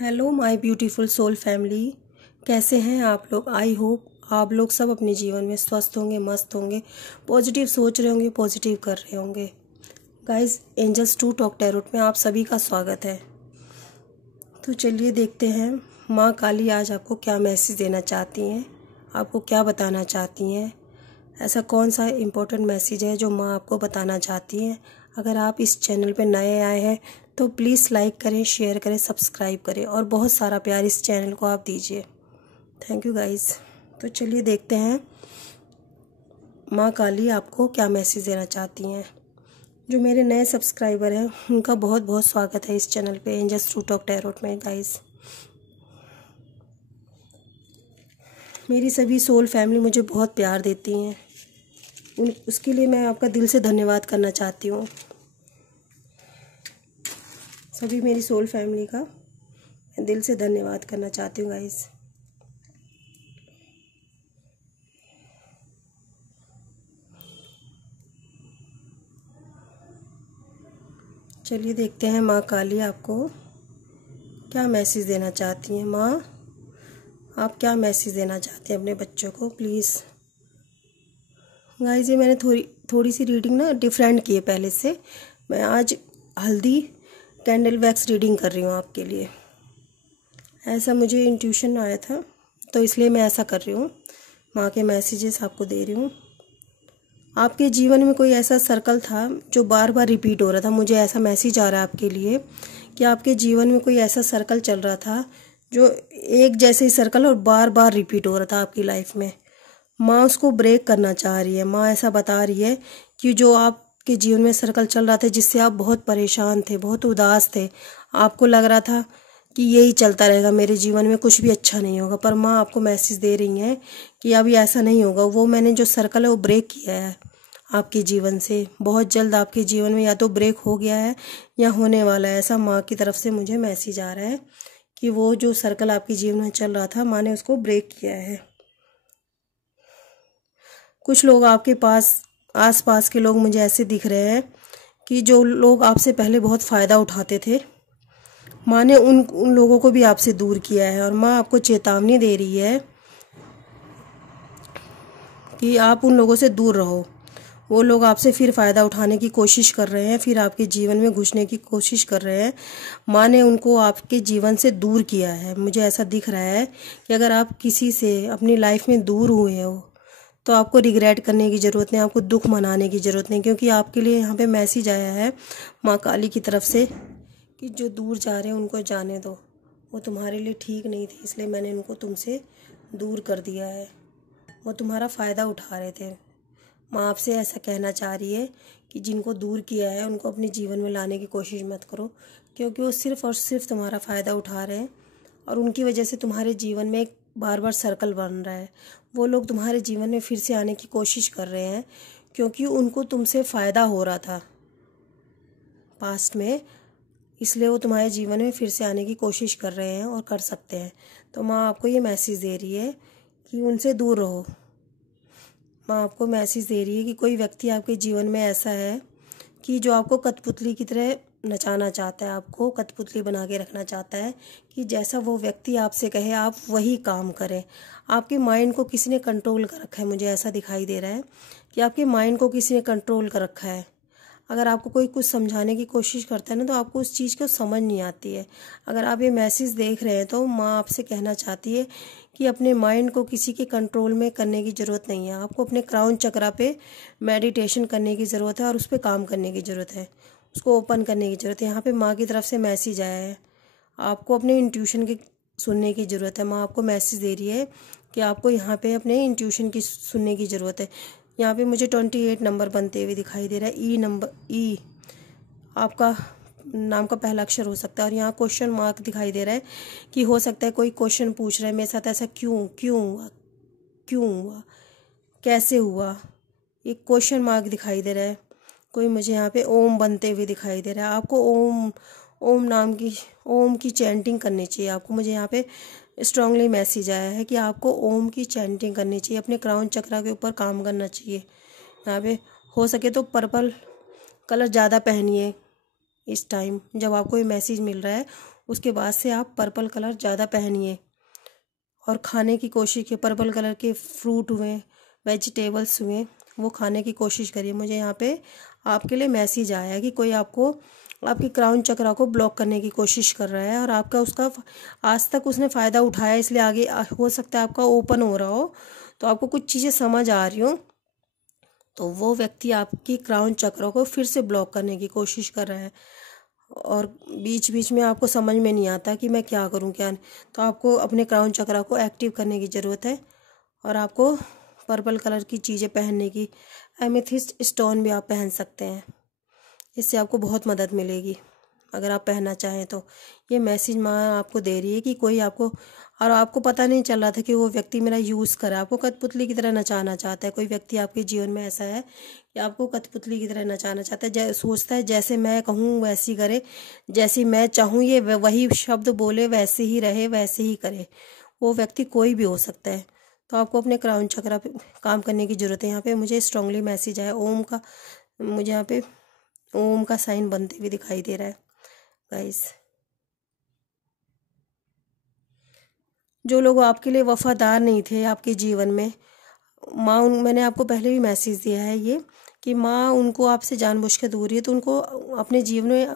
Hello my beautiful soul family. कैसे हैं आप लोग? आई होप आप लोग सब अपने जीवन में स्वस्थ होंगे, मस्त होंगे, पॉजिटिव सोच रहे होंगे, पॉजिटिव कर रहे होंगे। Guys, angels to talk tarot में आप सभी का स्वागत है। तो चलिए देखते हैं माँ काली आज आपको क्या मैसेज देना चाहती हैं, आपको क्या बताना चाहती हैं। ऐसा कौन सा इम्पोर्टेंट मैसेज है जो माँ आपको बताना चाहती हैं। अगर आप इस चैनल पे नए आए हैं तो प्लीज़ लाइक करें, शेयर करें, सब्सक्राइब करें और बहुत सारा प्यार इस चैनल को आप दीजिए। Thank you guys. तो चलिए देखते हैं माँ काली आपको क्या मैसेज देना चाहती हैं। जो मेरे नए सब्सक्राइबर हैं उनका बहुत बहुत स्वागत है इस चैनल पे एंजल्स टू टॉक टैरोट में। गाइस, मेरी सभी सोल फैमिली मुझे बहुत प्यार देती हैं, उसके लिए मैं आपका दिल से धन्यवाद करना चाहती हूँ। सभी मेरी सोल फैमिली का मैं दिल से धन्यवाद करना चाहती हूँ गाइस। चलिए देखते हैं माँ काली आपको क्या मैसेज देना चाहती हैं। माँ, आप क्या मैसेज देना चाहते हैं अपने बच्चों को? प्लीज़ गाइस, ये मैंने थोड़ी सी रीडिंग ना डिफरेंट की है पहले से। मैं आज हल्दी कैंडल वैक्स रीडिंग कर रही हूँ आपके लिए। ऐसा मुझे इंट्यूशन आया था तो इसलिए मैं ऐसा कर रही हूँ। माँ के मैसेजेस आपको दे रही हूँ। आपके जीवन में कोई ऐसा सर्कल था जो बार बार रिपीट हो रहा था। मुझे ऐसा मैसेज आ रहा है आपके लिए कि आपके जीवन में कोई ऐसा सर्कल चल रहा था जो एक जैसे ही सर्कल और बार बार रिपीट हो रहा था आपकी लाइफ में। माँ उसको ब्रेक करना चाह रही है। माँ ऐसा बता रही है कि जो आपके जीवन में सर्कल चल रहा था, जिससे आप बहुत परेशान थे, बहुत उदास थे, आपको लग रहा था कि यही चलता रहेगा, मेरे जीवन में कुछ भी अच्छा नहीं होगा, पर माँ आपको मैसेज दे रही हैं कि अभी ऐसा नहीं होगा। वो मैंने जो सर्कल है वो ब्रेक किया है आपके जीवन से। बहुत जल्द आपके जीवन में या तो ब्रेक हो गया है या होने वाला है। ऐसा माँ की तरफ से मुझे मैसेज आ रहा है कि वो जो सर्कल आपके जीवन में चल रहा था, माँ ने उसको ब्रेक किया है। कुछ लोग आपके पास, आस पास के लोग मुझे ऐसे दिख रहे हैं कि जो लोग आपसे पहले बहुत फ़ायदा उठाते थे, माँ ने उन लोगों को भी आपसे दूर किया है। और माँ आपको चेतावनी दे रही है कि आप उन लोगों से दूर रहो। वो लोग आपसे फिर फ़ायदा उठाने की कोशिश कर रहे हैं, फिर आपके जीवन में घुसने की कोशिश कर रहे हैं। माँ ने उनको आपके जीवन से दूर किया है। मुझे ऐसा दिख रहा है कि अगर आप किसी से अपनी लाइफ में दूर हुए हो तो आपको रिग्रेट करने की ज़रूरत नहीं, आपको दुख मनाने की ज़रूरत नहीं, क्योंकि आपके लिए यहाँ पे मैसेज आया है माँ काली की तरफ से कि जो दूर जा रहे हैं उनको जाने दो। वो तुम्हारे लिए ठीक नहीं थे, इसलिए मैंने उनको तुमसे दूर कर दिया है। वो तुम्हारा फ़ायदा उठा रहे थे। माँ आपसे ऐसा कहना चाह रही है कि जिनको दूर किया है उनको अपने जीवन में लाने की कोशिश मत करो, क्योंकि वो सिर्फ़ और सिर्फ तुम्हारा फ़ायदा उठा रहे हैं और उनकी वजह से तुम्हारे जीवन में एक बार बार सर्कल बन रहा है। वो लोग तुम्हारे जीवन में फिर से आने की कोशिश कर रहे हैं क्योंकि उनको तुमसे फ़ायदा हो रहा था पास्ट में, इसलिए वो तुम्हारे जीवन में फिर से आने की कोशिश कर रहे हैं और कर सकते हैं। तो माँ आपको ये मैसेज दे रही है कि उनसे दूर रहो। माँ आपको मैसेज दे रही है कि कोई व्यक्ति आपके जीवन में ऐसा है कि जो आपको कठपुतली की तरह नचाना चाहता है, आपको कठपुतली बना के रखना चाहता है कि जैसा वो व्यक्ति आपसे कहे आप वही काम करें। आपके माइंड को किसी ने कंट्रोल कर रखा है। मुझे ऐसा दिखाई दे रहा है कि आपके माइंड को किसी ने कंट्रोल कर रखा है। अगर आपको कोई कुछ समझाने की कोशिश करता है ना, तो आपको उस चीज़ को समझ नहीं आती है। अगर आप ये मैसेज देख रहे हैं तो माँ आपसे कहना चाहती है कि अपने माइंड को किसी के कंट्रोल में करने की ज़रूरत नहीं है। आपको अपने क्राउन चक्रा पे मेडिटेशन करने की ज़रूरत है और उस पर काम करने की ज़रूरत है, उसको ओपन करने की ज़रूरत है। यहाँ पे माँ की तरफ से मैसेज आया है, आपको अपने इंट्यूशन की सुनने की ज़रूरत है। माँ आपको मैसेज दे रही है कि आपको यहाँ पे अपने इंट्यूशन की सुनने की ज़रूरत है। यहाँ पे मुझे 28 नंबर बनते हुए दिखाई दे रहा है। ई नंबर, ई आपका नाम का पहला अक्षर हो सकता है। और यहाँ क्वेश्चन मार्क दिखाई दे रहा है कि हो सकता है कोई क्वेश्चन पूछ रहा है, मेरे साथ ऐसा क्यों क्यों हुआ, क्यों हुआ, कैसे हुआ। एक क्वेश्चन मार्क दिखाई दे रहा है। कोई मुझे यहाँ पे ओम बनते हुए दिखाई दे रहा है। आपको ओम ओम नाम की, ओम की चैंटिंग करनी चाहिए आपको। मुझे यहाँ पे स्ट्रांगली मैसेज आया है कि आपको ओम की चैंटिंग करनी चाहिए, अपने क्राउन चक्रा के ऊपर काम करना चाहिए। यहाँ पे हो सके तो पर्पल कलर ज़्यादा पहनिए इस टाइम जब आपको ये मैसेज मिल रहा है। उसके बाद से आप पर्पल कलर ज़्यादा पहनिए और खाने की कोशिश की। पर्पल कलर के फ्रूट हुए, वेजिटेबल्स हुए, वो खाने की कोशिश करिए। मुझे यहाँ पे आपके लिए मैसेज आया है कि कोई आपको आपकी क्राउन चक्रा को ब्लॉक करने की कोशिश कर रहा है और आपका उसका आज तक उसने फ़ायदा उठाया, इसलिए आगे हो सकता है आपका ओपन हो रहा हो, तो आपको कुछ चीज़ें समझ आ रही हो, तो वो व्यक्ति आपकी क्राउन चक्र को फिर से ब्लॉक करने की कोशिश कर रहा है और बीच बीच में आपको समझ में नहीं आता कि मैं क्या करूं क्या नहीं। तो आपको अपने क्राउन चक्र को एक्टिव करने की ज़रूरत है और आपको पर्पल कलर की चीज़ें पहनने की। एमेथिस्ट स्टोन भी आप पहन सकते हैं, इससे आपको बहुत मदद मिलेगी अगर आप पहनना चाहें तो। ये मैसेज माँ आपको दे रही है कि कोई आपको, और आपको पता नहीं चल रहा था कि वो व्यक्ति मेरा यूज़ कर रहा है, आपको कठपुतली की तरह नचाना चाहता है। कोई व्यक्ति आपके जीवन में ऐसा है कि आपको कठपुतली की तरह नचाना चाहता है, सोचता है जैसे मैं कहूँ वैसी करे, जैसी मैं चाहूँ ये वही शब्द बोले, वैसे ही रहे, वैसे ही करे। वो व्यक्ति कोई भी हो सकता है। तो आपको अपने क्राउन चक्रा पे काम करने की ज़रूरत है। यहाँ पे मुझे स्ट्रांगली मैसेज आया ओम का, मुझे यहाँ पे ओम का साइन बनते हुए दिखाई दे रहा है गाइस। जो लोग आपके लिए वफादार नहीं थे आपके जीवन में, माँ मैंने आपको पहले भी मैसेज दिया है ये कि माँ उनको आपसे जानबूझ के दूर है, तो उनको अपने जीवन में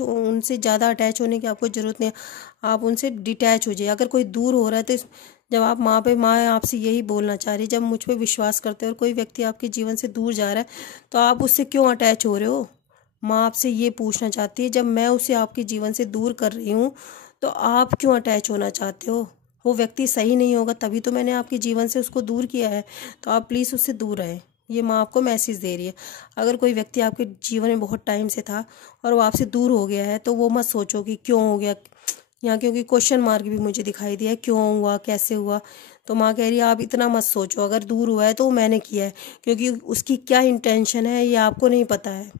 उनसे ज़्यादा अटैच होने की आपको ज़रूरत नहीं है। आप उनसे डिटैच हो जाइए। अगर कोई दूर हो रहा है तो जब आप माँ आपसे यही बोलना चाह रही है, जब मुझ पर विश्वास करते हो और कोई व्यक्ति आपके जीवन से दूर जा रहा है तो आप उससे क्यों अटैच हो रहे हो। माँ आपसे ये पूछना चाहती है, जब मैं उसे आपके जीवन से दूर कर रही हूँ तो आप क्यों अटैच होना चाहते हो। वो व्यक्ति सही नहीं होगा, तभी तो मैंने आपके जीवन से उसको दूर किया है, तो आप प्लीज़ उससे दूर रहें। ये माँ आपको मैसेज दे रही है। अगर कोई व्यक्ति आपके जीवन में बहुत टाइम से था और वो आपसे दूर हो गया है तो वो मत सोचो कि क्यों हो गया यहाँ, क्योंकि क्वेश्चन मार्क भी मुझे दिखाई दिया है, क्यों हुआ, कैसे हुआ। तो माँ कह रही है आप इतना मत सोचो, अगर दूर हुआ है तो मैंने किया है, क्योंकि उसकी क्या इंटेंशन है ये आपको नहीं पता है,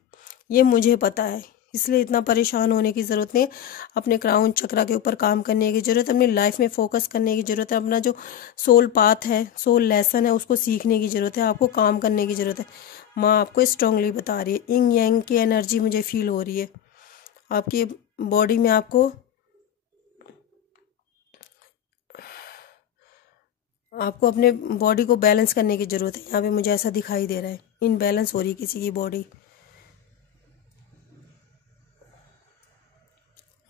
ये मुझे पता है। इसलिए इतना परेशान होने की ज़रूरत नहीं है। अपने क्राउन चक्रा के ऊपर काम करने की ज़रूरत है, अपनी लाइफ में फोकस करने की ज़रूरत है, अपना जो सोल पाथ है, सोल लेसन है, उसको सीखने की ज़रूरत है, आपको काम करने की ज़रूरत है। माँ आपको स्ट्रांगली बता रही है। इंग यांग की एनर्जी मुझे फील हो रही है आपकी बॉडी में। आपको अपने बॉडी को बैलेंस करने की ज़रूरत है। यहाँ पे मुझे ऐसा दिखाई दे रहा है, इनबैलेंस हो रही है किसी की बॉडी।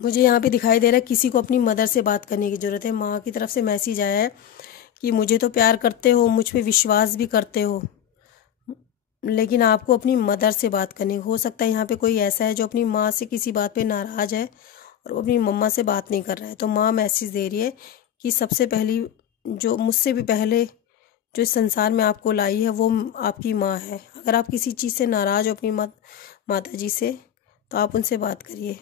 मुझे यहाँ पे दिखाई दे रहा है किसी को अपनी मदर से बात करने की ज़रूरत है। माँ की तरफ से मैसेज आया है कि मुझे तो प्यार करते हो, मुझ पे विश्वास भी करते हो, लेकिन आपको अपनी मदर से बात करनी हो सकता है। यहाँ पे कोई ऐसा है जो अपनी माँ से किसी बात पे नाराज़ है और वो अपनी मम्मा से बात नहीं कर रहा है। तो माँ मैसेज दे रही है कि सबसे पहली, जो मुझसे भी पहले जो इस संसार में आपको लाई है वो आपकी माँ है। अगर आप किसी चीज़ से नाराज़ हो अपनी माता जी से, तो आप उनसे बात करिए,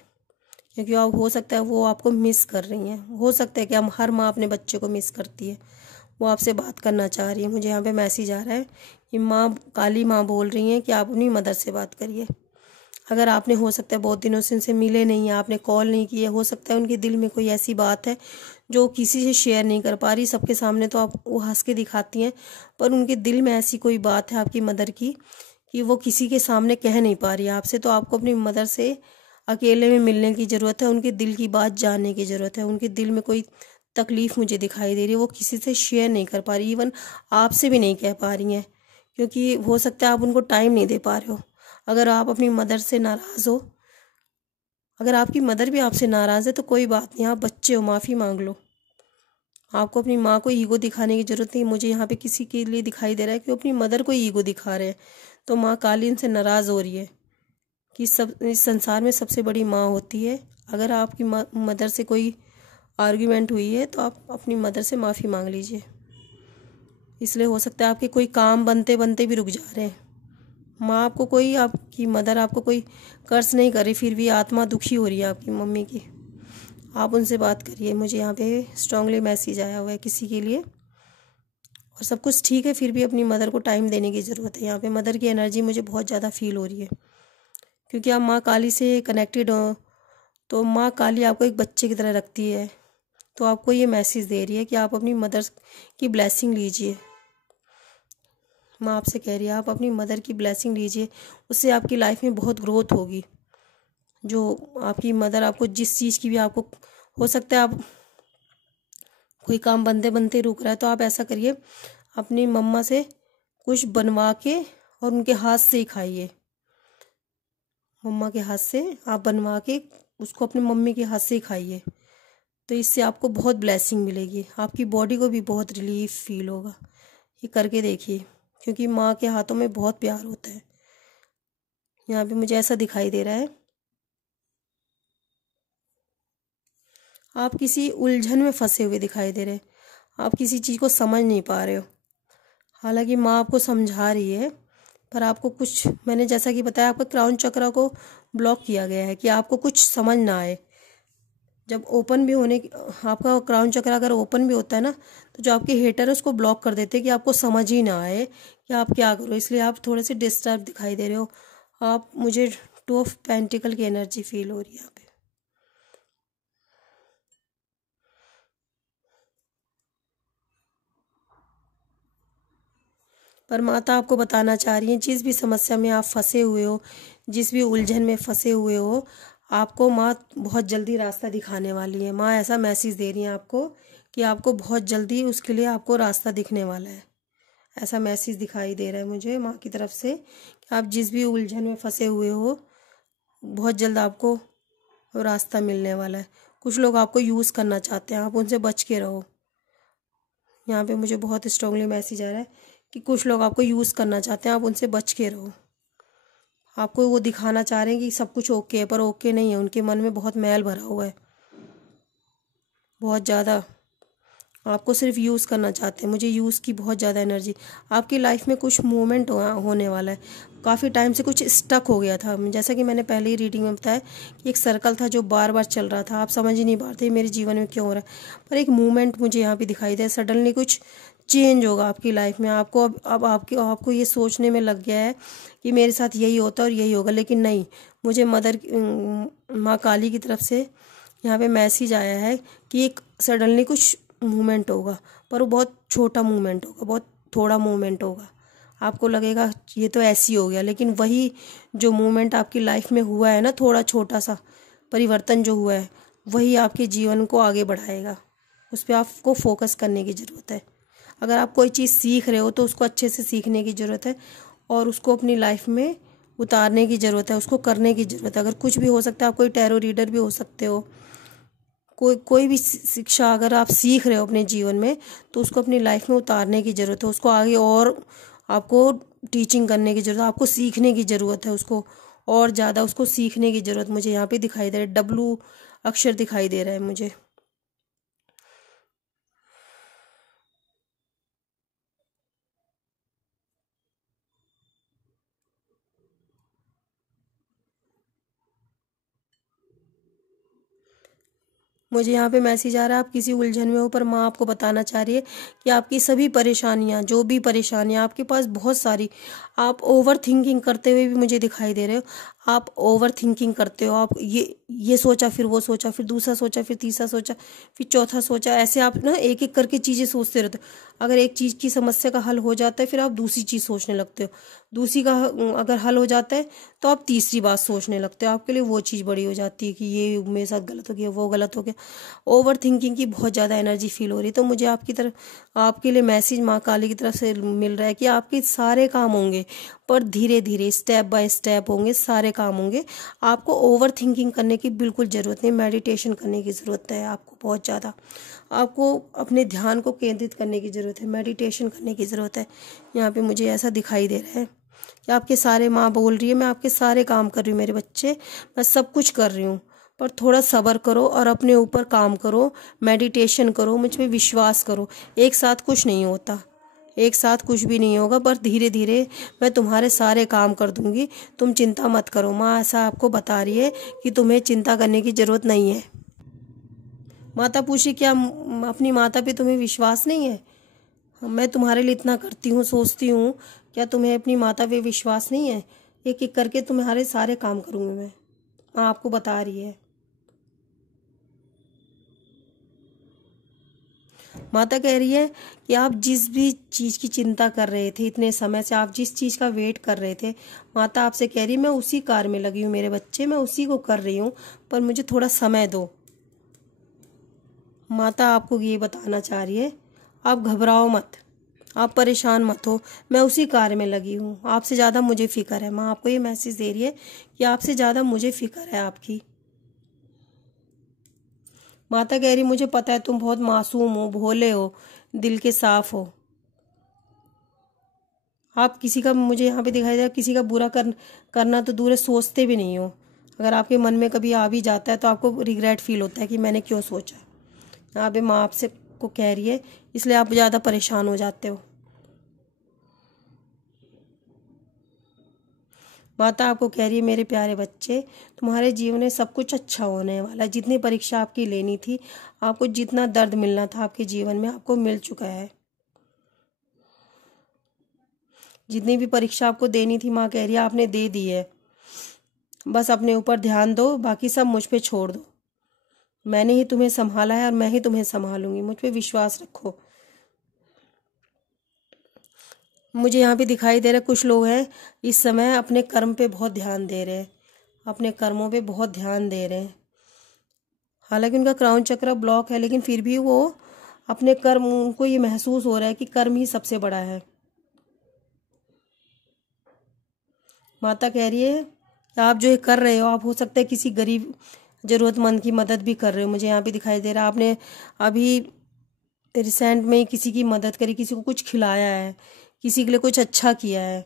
क्योंकि आप हो सकता है वो आपको मिस कर रही हैं। हो सकता है कि हम हर माँ अपने बच्चे को मिस करती है, वो आपसे बात करना चाह रही है। मुझे यहाँ पे मैसेज आ रहा है कि माँ, काली माँ बोल रही हैं कि आप अपनी मदर से बात करिए। अगर आपने, हो सकता है बहुत दिनों से उनसे मिले नहीं हैं, आपने कॉल नहीं किए, हो सकता है उनके दिल में कोई ऐसी बात है जो किसी से शेयर नहीं कर पा रही। सबके सामने तो आप वो हंस के दिखाती हैं, पर उनके दिल में ऐसी कोई बात है आपकी मदर की कि वो किसी के सामने कह नहीं पा रही है आपसे। तो आपको अपनी मदर से अकेले में मिलने की ज़रूरत है, उनके दिल की बात जानने की ज़रूरत है। उनके दिल में कोई तकलीफ़ मुझे दिखाई दे रही है, वो किसी से शेयर नहीं कर पा रही, इवन आपसे भी नहीं कह पा रही हैं, क्योंकि हो सकता है आप उनको टाइम नहीं दे पा रहे हो। अगर आप अपनी मदर से नाराज़ हो, अगर आपकी मदर भी आपसे नाराज़ है तो कोई बात नहीं, आप बच्चे हो, माफ़ी मांग लो। आपको अपनी माँ को ईगो दिखाने की ज़रूरत नहीं। मुझे यहाँ पे किसी के लिए दिखाई दे रहा है कि वो अपनी मदर को ईगो दिखा रहे हैं। तो माँ काली उनसे नाराज़ हो रही है कि सब इस संसार में सबसे बड़ी माँ होती है। अगर आपकी मदर से कोई आर्ग्यूमेंट हुई है तो आप अपनी मदर से माफ़ी मांग लीजिए। इसलिए हो सकता है आपके कोई काम बनते बनते भी रुक जा रहे हैं। माँ आपको कोई, आपकी मदर आपको कोई कर्ज नहीं कर रही, फिर भी आत्मा दुखी हो रही है आपकी मम्मी की। आप उनसे बात करिए। मुझे यहाँ पे स्ट्रांगली मैसेज आया हुआ है किसी के लिए, और सब कुछ ठीक है, फिर भी अपनी मदर को टाइम देने की ज़रूरत है। यहाँ पे मदर की एनर्जी मुझे बहुत ज़्यादा फील हो रही है, क्योंकि आप माँ काली से कनेक्टेड हो, तो माँ काली आपको एक बच्चे की तरह रखती है। तो आपको ये मैसेज दे रही है कि आप अपनी मदर की ब्लेसिंग लीजिए। माँ आपसे कह रही है आप अपनी मदर की ब्लेसिंग लीजिए, उससे आपकी लाइफ में बहुत ग्रोथ होगी। जो आपकी मदर आपको जिस चीज़ की भी आपको हो सकता है, आप कोई काम बनते बनते रुक रहा है, तो आप ऐसा करिए, अपनी मम्मा से कुछ बनवा के और उनके हाथ से ही खाइए। मम्मा के हाथ से आप बनवा के उसको अपनी मम्मी के हाथ से ही खाइए, तो इससे आपको बहुत ब्लेसिंग मिलेगी, आपकी बॉडी को भी बहुत रिलीफ फील होगा। ये करके देखिए, क्योंकि माँ के हाथों में बहुत प्यार होता है। यहाँ पे मुझे ऐसा दिखाई दे रहा है, आप किसी उलझन में फंसे हुए दिखाई दे रहे हैं, आप किसी चीज़ को समझ नहीं पा रहे हो। हालांकि माँ आपको समझा रही है, पर आपको कुछ, मैंने जैसा कि बताया, आपका क्राउन चक्र को ब्लॉक किया गया है कि आपको कुछ समझ ना आए। जब ओपन भी होने आपका क्राउन चक्र अगर ओपन भी होता है ना, तो जो आपके हेटर है उसको ब्लॉक कर देते हैं कि आपको समझ ही ना आए कि आप क्या करो, इसलिए आप थोड़े से डिस्टर्ब दिखाई दे रहे हो। आप, मुझे 2 ऑफ पेंटिकल की एनर्जी फील हो रही है यहाँ पे। पर माता आपको बताना चाह रही है, जिस भी समस्या में आप फंसे हुए हो, जिस भी उलझन में फंसे हुए हो, आपको माँ बहुत जल्दी रास्ता दिखाने वाली है। माँ ऐसा मैसेज दे रही है आपको कि आपको बहुत जल्दी उसके लिए आपको रास्ता दिखने वाला है। ऐसा मैसेज दिखाई दे रहा है मुझे माँ की तरफ से कि आप जिस भी उलझन में फंसे हुए हो, बहुत जल्द आपको रास्ता मिलने वाला है। कुछ लोग आपको यूज़ करना चाहते हैं, आप उनसे बच के रहो। यहाँ पे मुझे बहुत स्ट्रांगली मैसेज आ रहा है कि कुछ लोग आपको यूज़ करना चाहते हैं, आप उनसे बच के रहो। आपको वो दिखाना चाह रहे हैं कि सब कुछ ओके है, पर ओके नहीं है। उनके मन में बहुत मैल भरा हुआ है, बहुत ज़्यादा। आपको सिर्फ यूज़ करना चाहते हैं। मुझे यूज़ की बहुत ज़्यादा एनर्जी। आपकी लाइफ में कुछ मूवमेंट होने वाला है। काफ़ी टाइम से कुछ स्टक हो गया था, जैसा कि मैंने पहले ही रीडिंग में बताया कि एक सर्कल था जो बार बार चल रहा था, आप समझ ही नहीं पा रहे थे मेरे जीवन में क्यों हो रहा है। पर एक मूवमेंट मुझे यहाँ पे दिखाई दे, सडनली कुछ चेंज होगा आपकी लाइफ में। आपको अब आपको ये सोचने में लग गया है कि मेरे साथ यही होता है और यही होगा, लेकिन नहीं। मुझे माँ काली की तरफ से यहाँ पे मैसेज आया है कि एक सडनली कुछ मूवमेंट होगा, पर वो बहुत छोटा मूवमेंट होगा, बहुत थोड़ा मूवमेंट होगा। आपको लगेगा ये तो ऐसे ही हो गया, लेकिन वही जो मूवमेंट आपकी लाइफ में हुआ है ना, थोड़ा छोटा सा परिवर्तन जो हुआ है, वही आपके जीवन को आगे बढ़ाएगा। उस पर आपको फोकस करने की ज़रूरत है। अगर आप कोई चीज़ सीख रहे हो तो उसको अच्छे से सीखने की ज़रूरत है और उसको अपनी लाइफ में उतारने की ज़रूरत है, उसको करने की ज़रूरत है। अगर कुछ भी हो सकता है, आप कोई टैरो रीडर भी हो सकते हो। कोई भी शिक्षा अगर आप सीख रहे हो अपने जीवन में, तो उसको अपनी लाइफ में उतारने की ज़रूरत है। उसको आगे और आपको टीचिंग करने की ज़रूरत है, आपको सीखने की ज़रूरत है, उसको और ज़्यादा उसको सीखने की ज़रूरत मुझे यहाँ पे दिखाई दे रहा है। डब्लू अक्षर दिखाई दे रहा है मुझे। मुझे यहाँ पे मैसेज आ रहा है, आप किसी उलझन में हो, पर माँ आपको बताना चाह रही है कि आपकी सभी परेशानियाँ, जो भी परेशानियाँ आपके पास बहुत सारी, आप ओवर थिंकिंग करते हुए भी मुझे दिखाई दे रहे हो। आप ओवर थिंकिंग करते हो, आप ये सोचा, फिर वो सोचा, फिर दूसरा सोचा, फिर तीसरा सोचा, फिर चौथा सोचा, ऐसे आप ना एक एक करके चीज़ें सोचते रहते हो। अगर एक चीज़ की समस्या का हल हो जाता है, फिर आप दूसरी चीज़ सोचने लगते हो। दूसरी का अगर हल हो जाता है, तो आप तीसरी बात सोचने लगते हो। आपके लिए वो चीज़ बड़ी हो जाती है कि ये मेरे साथ गलत हो गया, वो गलत हो गया। ओवर थिंकिंग की बहुत ज़्यादा एनर्जी फील हो रही है। तो मुझे आपकी तरफ, आपके लिए मैसेज माँ काली की तरफ से मिल रहा है कि आपके सारे काम होंगे, पर धीरे धीरे स्टेप बाय स्टेप होंगे, सारे काम होंगे। आपको ओवर थिंकिंग करने की बिल्कुल ज़रूरत नहीं, मेडिटेशन करने की ज़रूरत है आपको बहुत ज़्यादा। आपको अपने ध्यान को केंद्रित करने की ज़रूरत है, मेडिटेशन करने की ज़रूरत है। यहाँ पे मुझे ऐसा दिखाई दे रहा है कि आपके सारे, माँ बोल रही है, मैं आपके सारे काम कर रही हूँ मेरे बच्चे, मैं सब कुछ कर रही हूँ, पर थोड़ा सब्र करो और अपने ऊपर काम करो, मेडिटेशन करो, मुझ पे विश्वास करो। एक साथ कुछ नहीं होता, एक साथ कुछ भी नहीं होगा, पर धीरे धीरे मैं तुम्हारे सारे काम कर दूंगी, तुम चिंता मत करो। माँ ऐसा आपको बता रही है कि तुम्हें चिंता करने की ज़रूरत नहीं है। माता पूछी, क्या अपनी माता पे तुम्हें विश्वास नहीं है? मैं तुम्हारे लिए इतना करती हूँ, सोचती हूँ, क्या तुम्हें अपनी माता पे विश्वास नहीं है? एक एक करके तुम्हारे सारे काम करूँगी मैं, माँ आपको बता रही है। माता कह रही है कि आप जिस भी चीज़ की चिंता कर रहे थे, इतने समय से आप जिस चीज़ का वेट कर रहे थे, माता आपसे कह रही है मैं उसी कार्य में लगी हूँ मेरे बच्चे, मैं उसी को कर रही हूँ, पर मुझे थोड़ा समय दो। माता आपको ये बताना चाह रही है, आप घबराओ मत, आप परेशान मत हो, मैं उसी कार्य में लगी हूँ, आपसे ज़्यादा मुझे फिक्र है। माँ आपको ये मैसेज दे रही है कि आपसे ज़्यादा मुझे फिक्र है आपकी। माता कह रही मुझे पता है तुम बहुत मासूम हो, भोले हो, दिल के साफ हो। आप किसी का, मुझे यहाँ पे दिखाई दे रहा है, किसी का बुरा करना तो दूर है, सोचते भी नहीं हो। अगर आपके मन में कभी आ भी जाता है तो आपको रिग्रेट फील होता है कि मैंने क्यों सोचा। यहाँ पे माँ आपसे को कह रही है, इसलिए आप ज़्यादा परेशान हो जाते हो। माता आपको कह रही है मेरे प्यारे बच्चे, तुम्हारे जीवन में सब कुछ अच्छा होने वाला है। जितनी परीक्षा आपकी लेनी थी, आपको जितना दर्द मिलना था आपके जीवन में, आपको मिल चुका है। जितनी भी परीक्षा आपको देनी थी, माँ कह रही है आपने दे दी है। बस अपने ऊपर ध्यान दो, बाकी सब मुझ पे छोड़ दो। मैंने ही तुम्हें संभाला है और मैं ही तुम्हें संभालूंगी, मुझ पे विश्वास रखो। मुझे यहाँ पे दिखाई दे रहा है कुछ लोग हैं इस समय अपने कर्म पे बहुत ध्यान दे रहे हैं, अपने कर्मों पे बहुत ध्यान दे रहे हैं। हालांकि उनका क्राउन चक्र ब्लॉक है, लेकिन फिर भी वो अपने कर्म, उनको ये महसूस हो रहा है कि कर्म ही सबसे बड़ा है। माता कह रही है कि आप जो ये कर रहे हो, आप हो सकता है किसी गरीब ज़रूरतमंद की मदद भी कर रहे हो। मुझे यहाँ पे दिखाई दे रहा है आपने अभी रिसेंट में ही किसी की मदद करी, किसी को कुछ खिलाया है, किसी के लिए कुछ अच्छा किया है।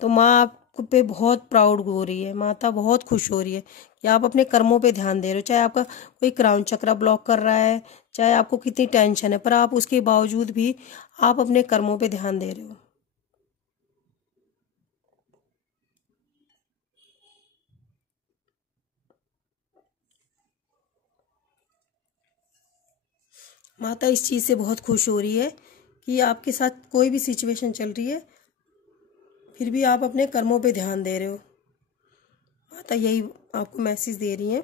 तो माँ आप पे बहुत प्राउड हो रही है, माता बहुत खुश हो रही है कि आप अपने कर्मों पे ध्यान दे रहे हो। चाहे आपका कोई क्राउन चक्र ब्लॉक कर रहा है, चाहे आपको कितनी टेंशन है, पर आप उसके बावजूद भी आप अपने कर्मों पे ध्यान दे रहे हो। माता इस चीज़ से बहुत खुश हो रही है कि आपके साथ कोई भी सिचुएशन चल रही है, फिर भी आप अपने कर्मों पे ध्यान दे रहे हो। माता यही आपको मैसेज दे रही हैं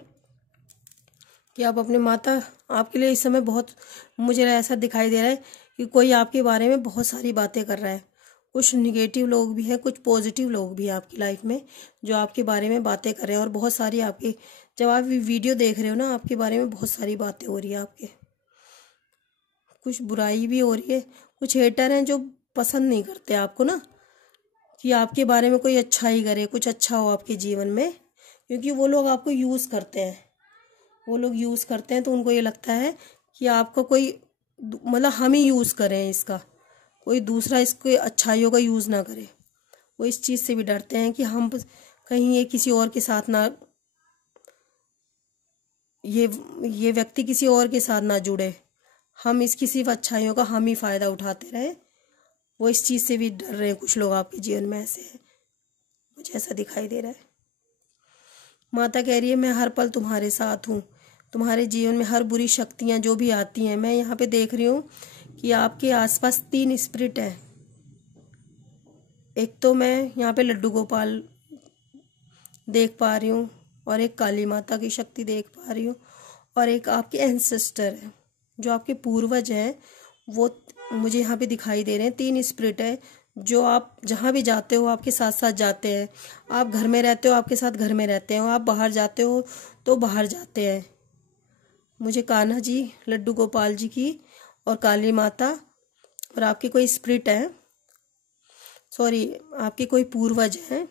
कि आप अपने, माता आपके लिए इस समय बहुत, मुझे ऐसा दिखाई दे रहा है कि कोई आपके बारे में बहुत सारी बातें कर रहा है। कुछ निगेटिव लोग भी हैं, कुछ पॉजिटिव लोग भी हैं आपकी लाइफ में, जो आपके बारे में बातें कर रहे हैं। और बहुत सारी आपकी, जब आप वीडियो देख रहे हो ना, आपके बारे में बहुत सारी बातें हो रही है आपके, कुछ बुराई भी हो रही है। कुछ हेटर हैं जो पसंद नहीं करते आपको ना, कि आपके बारे में कोई अच्छा ही करे, कुछ अच्छा हो आपके जीवन में, क्योंकि वो लोग आपको यूज़ करते हैं। वो लोग यूज़ करते हैं तो उनको ये लगता है कि आपका कोई, मतलब हम ही यूज़ करें इसका, कोई दूसरा इसको अच्छाइयों का यूज़ ना करे। वो इस चीज़ से भी डरते हैं कि हम कहीं ये किसी और के साथ ना, ये ये व्यक्ति किसी और के साथ ना जुड़े, हम इसकी सिर्फ अच्छाइयों का हम ही फ़ायदा उठाते रहे। वो इस चीज़ से भी डर रहे हैं। कुछ लोग आपके जीवन में ऐसे हैं, मुझे ऐसा दिखाई दे रहा है। माता कह रही है मैं हर पल तुम्हारे साथ हूँ। तुम्हारे जीवन में हर बुरी शक्तियाँ जो भी आती हैं, मैं यहाँ पे देख रही हूँ कि आपके आसपास 3 स्पिरिट हैं। एक तो मैं यहाँ पे लड्डू गोपाल देख पा रही हूँ, और एक काली माता की शक्ति देख पा रही हूँ, और एक आपके एंसेस्टर है, जो आपके पूर्वज हैं, वो मुझे यहाँ पे दिखाई दे रहे हैं। 3 स्पिरिट है जो आप जहाँ भी जाते हो आपके साथ साथ जाते हैं। आप घर में रहते हो, आपके साथ घर में रहते हैं, आप बाहर जाते हो तो बाहर जाते हैं। मुझे कान्हा जी, लड्डू गोपाल जी की, और काली माता, और आपके कोई स्पिरिट है, सॉरी आपके कोई पूर्वज हैं,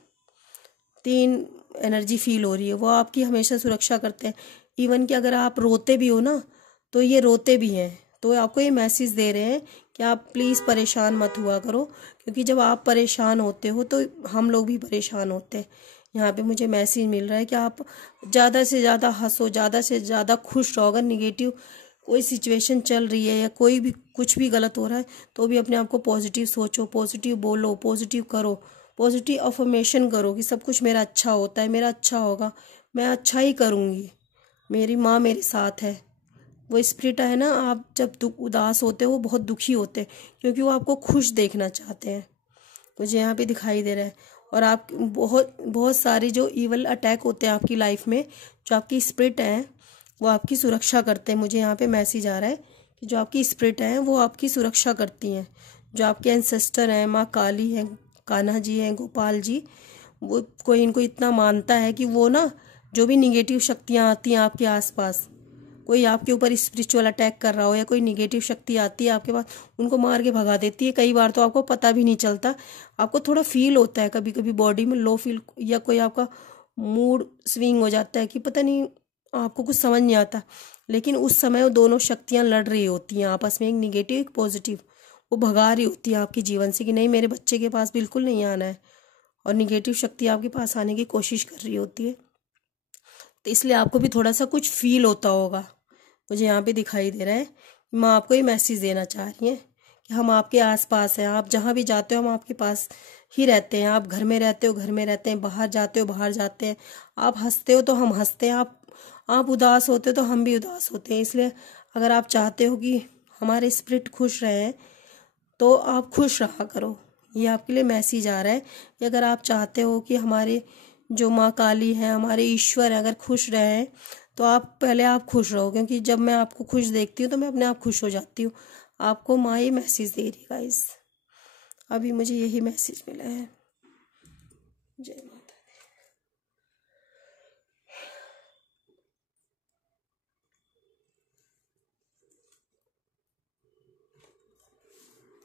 3 एनर्जी फील हो रही है। वो आपकी हमेशा सुरक्षा करते हैं। इवन कि अगर आप रोते भी हो ना, तो ये रोते भी हैं, तो आपको ये मैसेज दे रहे हैं कि आप प्लीज़ परेशान मत हुआ करो, क्योंकि जब आप परेशान होते हो तो हम लोग भी परेशान होते हैं। यहाँ पे मुझे मैसेज मिल रहा है कि आप ज़्यादा से ज़्यादा हंसो, ज़्यादा से ज़्यादा खुश रहो। अगर निगेटिव कोई सिचुएशन चल रही है या कोई भी कुछ भी गलत हो रहा है, तो भी अपने आप को पॉजिटिव सोचो, पॉजिटिव बोलो, पॉजिटिव करो, पॉजिटिव अफर्मेशन करो कि सब कुछ मेरा अच्छा होता है, मेरा अच्छा होगा, मैं अच्छा ही करूँगी, मेरी माँ मेरे साथ है। वो स्पिरिट है ना, आप जब उदास होते हो, वो बहुत दुखी होते हैं, क्योंकि वो आपको खुश देखना चाहते हैं। मुझे यहाँ पे दिखाई दे रहा है। और आप बहुत बहुत सारी जो इवल अटैक होते हैं आपकी लाइफ में, जो आपकी स्पिरिट है, वो आपकी सुरक्षा करते हैं। मुझे यहाँ पे मैसेज आ रहा है कि जो आपकी स्पिरिट है वो आपकी सुरक्षा करती हैं। जो आपके एंसेस्टर हैं, माँ काली हैं, कान्हा जी हैं, गोपाल जी, वो कोई इनको इतना मानता है कि वो ना जो भी निगेटिव शक्तियाँ आती हैं आपके आसपास, कोई आपके ऊपर स्पिरिचुअल अटैक कर रहा हो या कोई निगेटिव शक्ति आती है आपके पास, उनको मार के भगा देती है। कई बार तो आपको पता भी नहीं चलता, आपको थोड़ा फील होता है कभी कभी बॉडी में लो फील, या कोई आपका मूड स्विंग हो जाता है कि पता नहीं, आपको कुछ समझ नहीं आता। लेकिन उस समय वो दोनों शक्तियाँ लड़ रही होती हैं आपस में, एक निगेटिव एक पॉजिटिव, वो भगा रही होती है आपके जीवन से कि नहीं मेरे बच्चे के पास बिल्कुल नहीं आना है, और निगेटिव शक्ति आपके पास आने की कोशिश कर रही होती है। तो इसलिए आपको भी थोड़ा सा कुछ फील होता होगा। मुझे यहाँ पे दिखाई दे रहा है, माँ आपको ये मैसेज देना चाह रही है कि हम आपके आसपास हैं, आप जहाँ भी जाते हो हम आपके पास ही रहते हैं। आप घर में रहते हो घर में रहते हैं, बाहर जाते हो बाहर जाते हैं, आप हंसते हो तो हम हंसते हैं, आप उदास होते हो तो हम भी उदास होते हैं। इसलिए अगर आप चाहते हो कि हमारे स्पिरिट खुश रहें तो आप खुश रहा करो। ये आपके लिए मैसेज आ रहा है कि अगर आप चाहते हो कि हमारे जो माँ काली है, हमारे ईश्वर है, अगर खुश रहें तो आप खुश रहो, क्योंकि जब मैं आपको खुश देखती हूँ तो मैं अपने आप खुश हो जाती हूँ। आपको माँ ये मैसेज दे रही है गाइस, अभी मुझे यही मैसेज मिला है। जय माता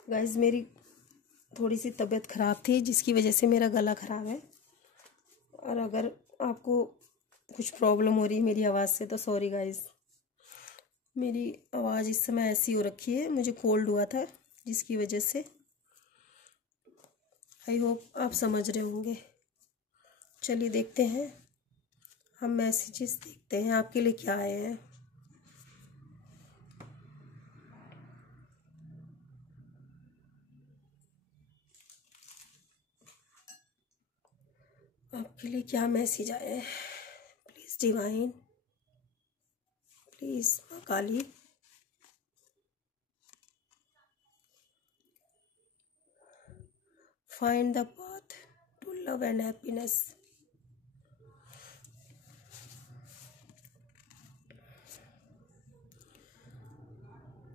गाइस, मेरी थोड़ी सी तबीयत ख़राब थी जिसकी वजह से मेरा गला ख़राब है, और अगर आपको कुछ प्रॉब्लम हो रही है मेरी आवाज़ से तो सॉरी गाइस। मेरी आवाज़ इस समय ऐसी हो रखी है, मुझे कोल्ड हुआ था जिसकी वजह से। आई होप आप समझ रहे होंगे। चलिए देखते हैं, हम मैसेजेस देखते हैं आपके लिए क्या आए हैं। आपके लिए क्या मैसेज आया है, प्लीज़ डिवाइन, प्लीज़ माँ Kali. Find the path to love and happiness.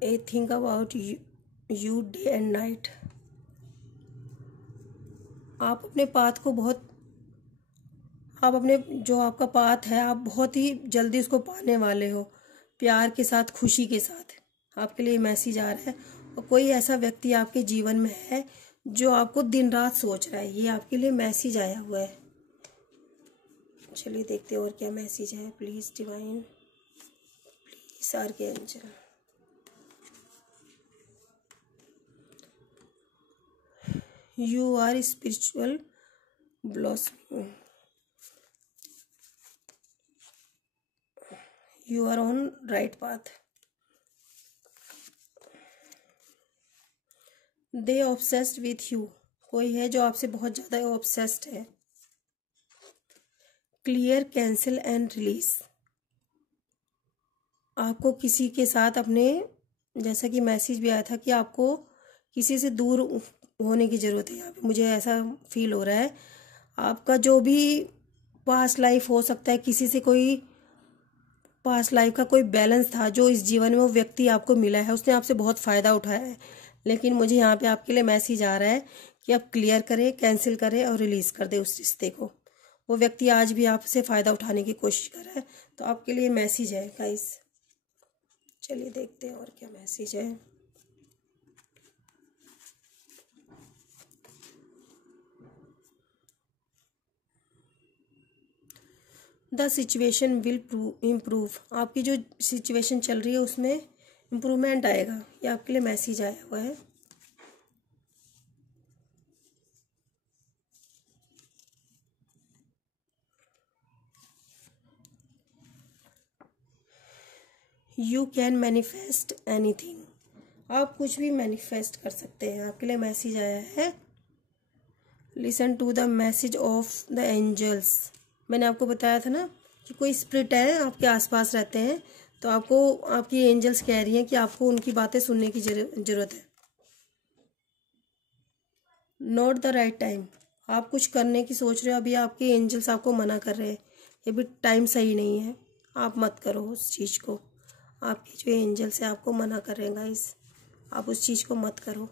I think about you day and night. आप अपने पाथ को आप अपने जो आपका पाथ है आप बहुत ही जल्दी उसको पाने वाले हो, प्यार के साथ, खुशी के साथ। आपके लिए मैसेज आ रहा है, और कोई ऐसा व्यक्ति आपके जीवन में है जो आपको दिन रात सोच रहा है, ये आपके लिए मैसेज आया हुआ है। चलिए देखते हैं और क्या मैसेज है। Please divine, please archangel, you are spiritual blossoming, you are on right path. They obsessed with you, कोई है जो आपसे बहुत ज़्यादा ऑब्सेस्ड है। Clear, cancel and release. आपको किसी के साथ अपने, जैसा कि मैसेज भी आया था कि आपको किसी से दूर होने की ज़रूरत है। यहाँ पे मुझे ऐसा फील हो रहा है, आपका जो भी पास्ट लाइफ हो सकता है, किसी से कोई पास्ट लाइफ का कोई बैलेंस था जो इस जीवन में वो व्यक्ति आपको मिला है, उसने आपसे बहुत फ़ायदा उठाया है। लेकिन मुझे यहाँ पे आपके लिए मैसेज आ रहा है कि आप क्लियर करें, कैंसिल करें और रिलीज़ कर दें उस रिश्ते को। वो व्यक्ति आज भी आपसे फ़ायदा उठाने की कोशिश कर रहा है, तो आपके लिए मैसेज है गाइस। चलिए देखते हैं और क्या मैसेज है। द सिचुएशन विल इम्प्रूव, आपकी जो सिचुएशन चल रही है उसमें इम्प्रूवमेंट आएगा, ये आपके लिए मैसेज आया हुआ है। यू कैन मैनिफेस्ट एनीथिंग, आप कुछ भी मैनिफेस्ट कर सकते हैं। आपके लिए मैसेज आया है, listen to the message of the angels. मैंने आपको बताया था ना कि कोई स्पिरिट है आपके आसपास रहते हैं, तो आपको आपकी एंजल्स कह रही हैं कि आपको उनकी बातें सुनने की जरूरत है। नॉट द राइट टाइम, आप कुछ करने की सोच रहे हो, अभी आपके एंजल्स आपको मना कर रहे हैं, ये भी टाइम सही नहीं है, आप मत करो उस चीज़ को, आपके जो एंजल से आपको मना कर रहे हैं गाइस, आप उस चीज़ को मत करो।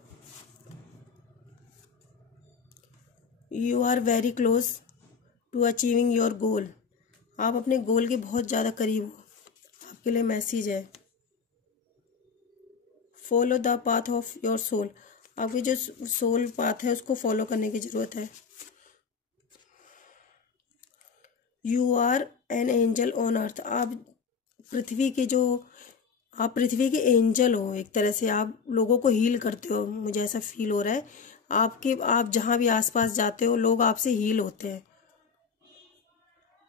You are very close to achieving your goal. आप अपने गोल के बहुत ज़्यादा करीब हो। आपके लिए मैसेज है, follow the path of your soul. आपकी जो सोल पाथ है उसको फॉलो करने की ज़रूरत है। You are an angel on earth. आप पृथ्वी के एंजल हो। एक तरह से आप लोगों को हील करते हो, मुझे ऐसा फील हो रहा है। आप जहाँ भी आसपास जाते हो लोग आपसे हील होते हैं।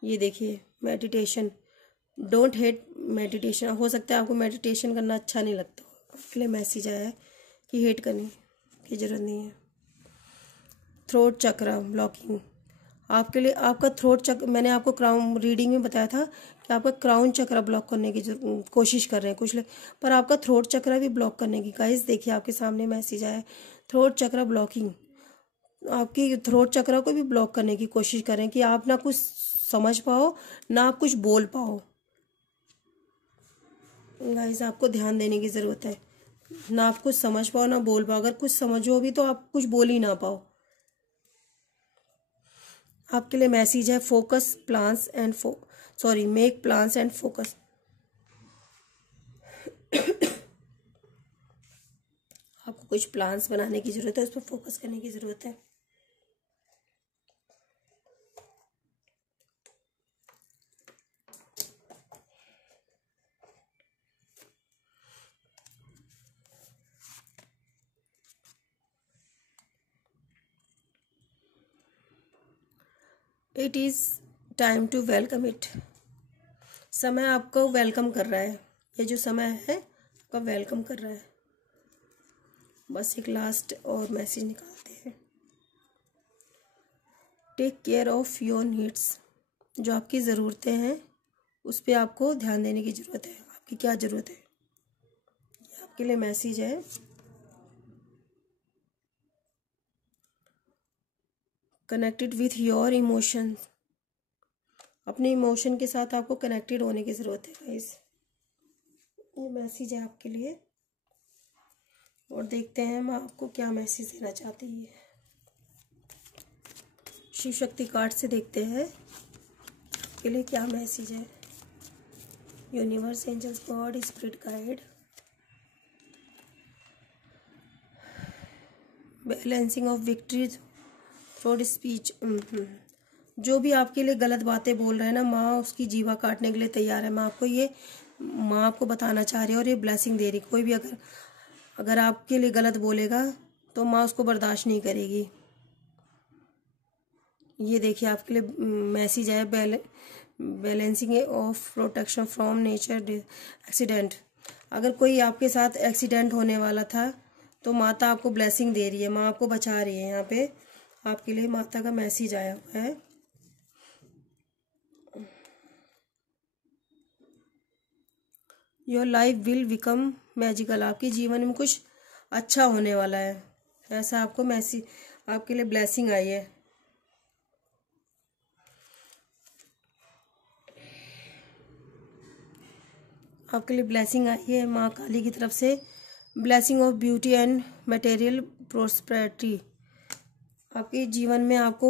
ये देखिए, मेडिटेशन, डोंट हेट मेडिटेशन। हो सकता है आपको मेडिटेशन करना अच्छा नहीं लगता हो, आपके लिए मैसेज आया है कि हेट करने की ज़रूरत नहीं है। थ्रोट चक्र ब्लॉकिंग, आपके लिए आपका थ्रोट चक्र, मैंने आपको क्राउन रीडिंग में बताया था कि आपका क्राउन चक्र ब्लॉक करने की कोशिश कर रहे हैं कुछ लोग, पर आपका थ्रोट चक्र भी ब्लॉक करने की। गाइस देखिए, आपके सामने मैसेज आया है, थ्रोट चक्र ब्लॉकिंग। आपकी थ्रोट चक्र को भी ब्लॉक करने की कोशिश करें कि आप ना कुछ समझ पाओ ना आप कुछ बोल पाओ। गाइस आपको ध्यान देने की ज़रूरत है, ना आप कुछ समझ पाओ ना बोल पाओ। अगर कुछ समझो भी तो आप कुछ बोल ही ना पाओ। आपके लिए मैसेज है, focus plans and make plans and focus. आपको कुछ प्लान्स बनाने की ज़रूरत है, उस पर फोकस करने की ज़रूरत है। It is time to welcome it. समय आपको वेलकम कर रहा है। ये जो समय है आपका वेलकम कर रहा है। बस एक लास्ट और मैसेज निकालते हैं। Take care of your needs. जो आपकी ज़रूरतें हैं उस पर आपको ध्यान देने की ज़रूरत है। आपकी क्या ज़रूरत है, ये आपके लिए मैसेज है। Connected with your emotions. अपने इमोशन के साथ आपको कनेक्टेड होने की ज़रूरत है गाइस। ये मैसेज है आपके लिए, और देखते हैं मैं आपको क्या मैसेज देना चाहती है। शिव शक्ति कार्ड से देखते हैं आपके लिए क्या मैसेज है। Universe, angels, god, spirit guide, balancing of victory through speech. जो भी आपके लिए गलत बातें बोल रहे हैं ना, माँ उसकी जीवा काटने के लिए तैयार है। माँ आपको बताना चाह रही है और ये ब्लेसिंग दे रही। कोई भी अगर आपके लिए गलत बोलेगा तो माँ उसको बर्दाश्त नहीं करेगी। ये देखिए, आपके लिए मैसेज है, balancing of protection from nature accident. अगर कोई आपके साथ एक्सीडेंट होने वाला था तो माता आपको ब्लेसिंग दे रही है, माँ आपको बचा रही है। यहाँ पे आपके लिए माता का मैसेज आया हुआ है। Your life will become magical. आपके जीवन में कुछ अच्छा होने वाला है, ऐसा आपको मैसेज, आपके लिए ब्लेसिंग आई है। आपके लिए ब्लेसिंग आई है माँ काली की तरफ से। Blessing of beauty and material prosperity. आपके जीवन में आपको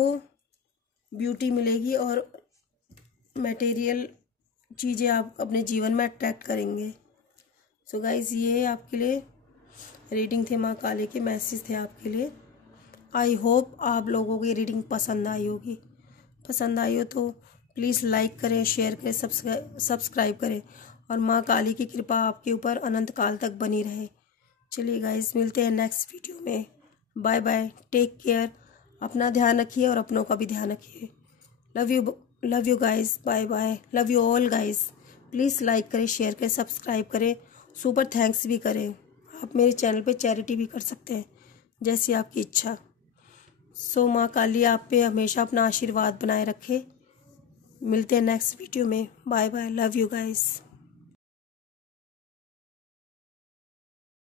ब्यूटी मिलेगी और मटेरियल चीज़ें आप अपने जीवन में अट्रैक्ट करेंगे। सो गाइज, ये आपके लिए रीडिंग थे, माँ काली के मैसेज थे आपके लिए। आई होप आप लोगों को ये रीडिंग पसंद आई होगी। पसंद आई हो तो प्लीज़ लाइक करें, शेयर करें, सब्सक्राइब करें, और माँ काली की कृपा आपके ऊपर अनंत काल तक बनी रहे। चलिए गाइज, मिलते हैं नेक्स्ट वीडियो में। बाय बाय, टेक केयर, अपना ध्यान रखिए और अपनों का भी ध्यान रखिए। Love you guys, bye bye, love you all guys. Please like करें, शेयर करें, सब्सक्राइब करें, सुपर थैंक्स भी करें। आप मेरे चैनल पे चैरिटी भी कर सकते हैं, जैसी आपकी इच्छा। सो माँ काली आप पे हमेशा अपना आशीर्वाद बनाए रखे। मिलते हैं नेक्स्ट वीडियो में। Bye bye, love you guys.